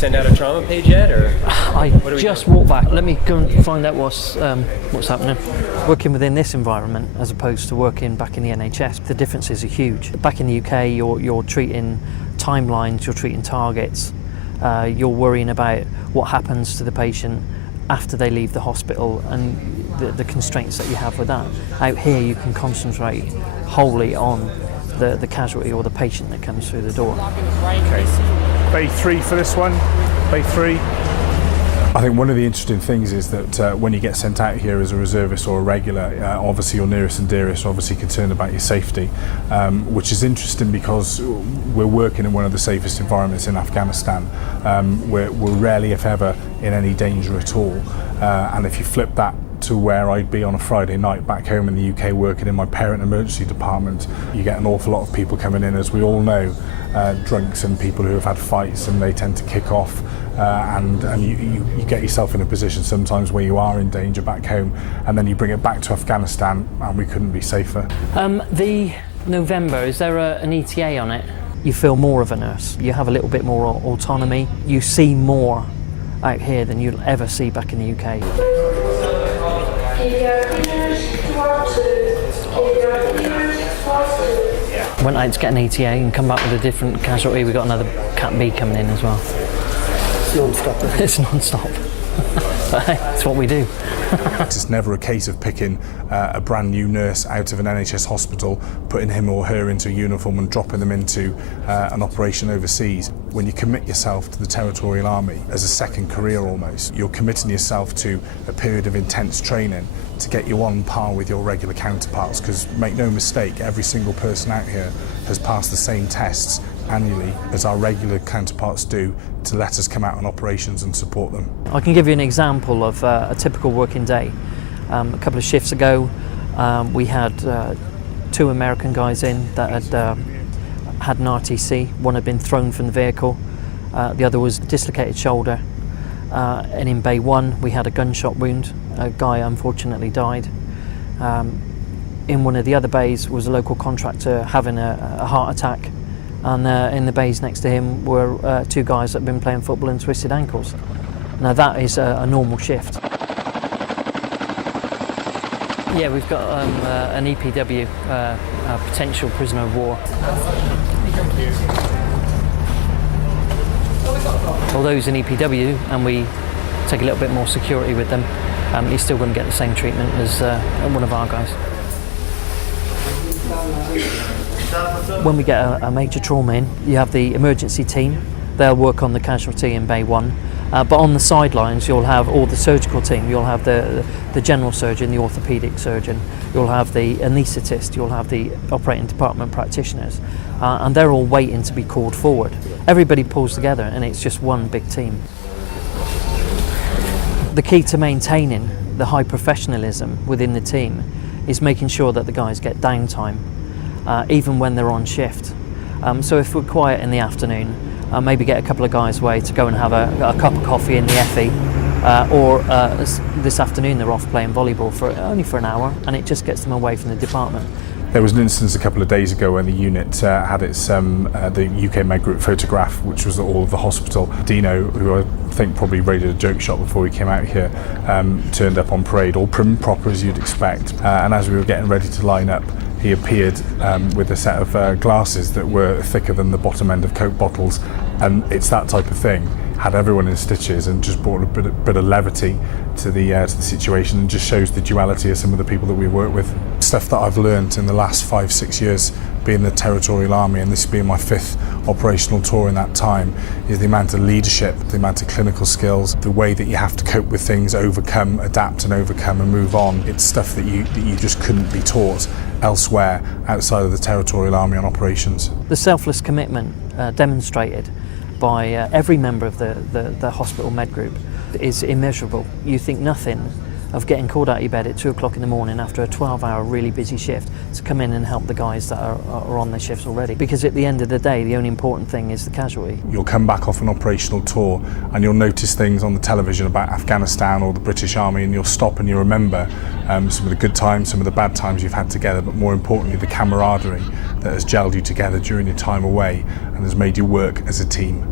send out a trauma page yet, or? I just walked back. Let me go and find out what's happening. Working within this environment as opposed to working back in the NHS, the differences are huge. Back in the UK, you're treating timelines, you're treating targets, you're worrying about what happens to the patient after they leave the hospital and the constraints that you have with that. Out here, you can concentrate wholly on the casualty or the patient that comes through the door. Okay. Bay 3 for this one. Bay 3. I think one of the interesting things is that when you get sent out here as a reservist or a regular, obviously your nearest and dearest are obviously concerned about your safety, which is interesting because we're working in one of the safest environments in Afghanistan. We're rarely, if ever, in any danger at all. And if you flip that to where I'd be on a Friday night back home in the UK working in my parent emergency department, you get an awful lot of people coming in, as we all know, drunks and people who have had fights, and they tend to kick off and you get yourself in a position sometimes where you are in danger back home, and then you bring it back to Afghanistan and we couldn't be safer. The November, is there an ETA on it? You feel more of a nurse, you have a little bit more autonomy, you see more out here than you'll ever see back in the UK. Went out to get an ETA and come back with a different casualty. We got another Cat B coming in as well. It's non-stop. It's non-stop. But hey, it's what we do. It's never a case of picking a brand new nurse out of an NHS hospital, putting him or her into a uniform and dropping them into an operation overseas. When you commit yourself to the Territorial Army as a second career almost, you're committing yourself to a period of intense training to get you on par with your regular counterparts, because make no mistake, every single person out here has passed the same tests annually as our regular counterparts do to let us come out on operations and support them. I can give you an example of a typical working day. A couple of shifts ago we had 2 American guys in that had an RTC. One had been thrown from the vehicle, the other was dislocated shoulder, and in Bay 1 we had a gunshot wound. A guy unfortunately died. In one of the other bays was a local contractor having a heart attack, and in the bays next to him were 2 guys that had been playing football and twisted ankles. Now that is a normal shift. Yeah, we've got an EPW, a potential prisoner of war. Although he's an EPW and we take a little bit more security with them, he's still going to get the same treatment as one of our guys. When we get a major trauma in, you have the emergency team. They'll work on the casualty in Bay 1. But on the sidelines, you'll have all the surgical team. You'll have the general surgeon, the orthopaedic surgeon. You'll have the anaesthetist. You'll have the operating department practitioners. And they're all waiting to be called forward. Everybody pulls together and it's just one big team. The key to maintaining the high professionalism within the team is making sure that the guys get downtime, even when they're on shift. So if we're quiet in the afternoon, maybe get a couple of guys away to go and have a cup of coffee in the FE, or this afternoon they're off playing volleyball only for an hour, and it just gets them away from the department. There was an instance a couple of days ago when the unit had its the UK Med Group photograph, which was all of the hospital. Dino, who I think probably raided a joke shop before he came out here, turned up on parade, all prim and proper as you'd expect. And as we were getting ready to line up, he appeared with a set of glasses that were thicker than the bottom end of Coke bottles, and it's that type of thing. Had everyone in stitches and just brought a bit of levity to the situation, and just shows the duality of some of the people that we work with. Stuff that I've learned in the last 5-6 years being in the Territorial Army, and this being my 5th operational tour in that time, is the amount of leadership, the amount of clinical skills, the way that you have to cope with things, overcome, adapt and overcome and move on. It's stuff that you just couldn't be taught elsewhere outside of the Territorial Army on operations. The selfless commitment demonstrated by every member of the hospital med group is immeasurable. You think nothing of getting called out of your bed at 2 o'clock in the morning after a 12-hour really busy shift to come in and help the guys that are on their shifts already. Because at the end of the day, the only important thing is the casualty. You'll come back off an operational tour and you'll notice things on the television about Afghanistan or the British Army, and you'll stop and you remember some of the good times, some of the bad times you've had together, but more importantly the camaraderie that has gelled you together during your time away and has made you work as a team.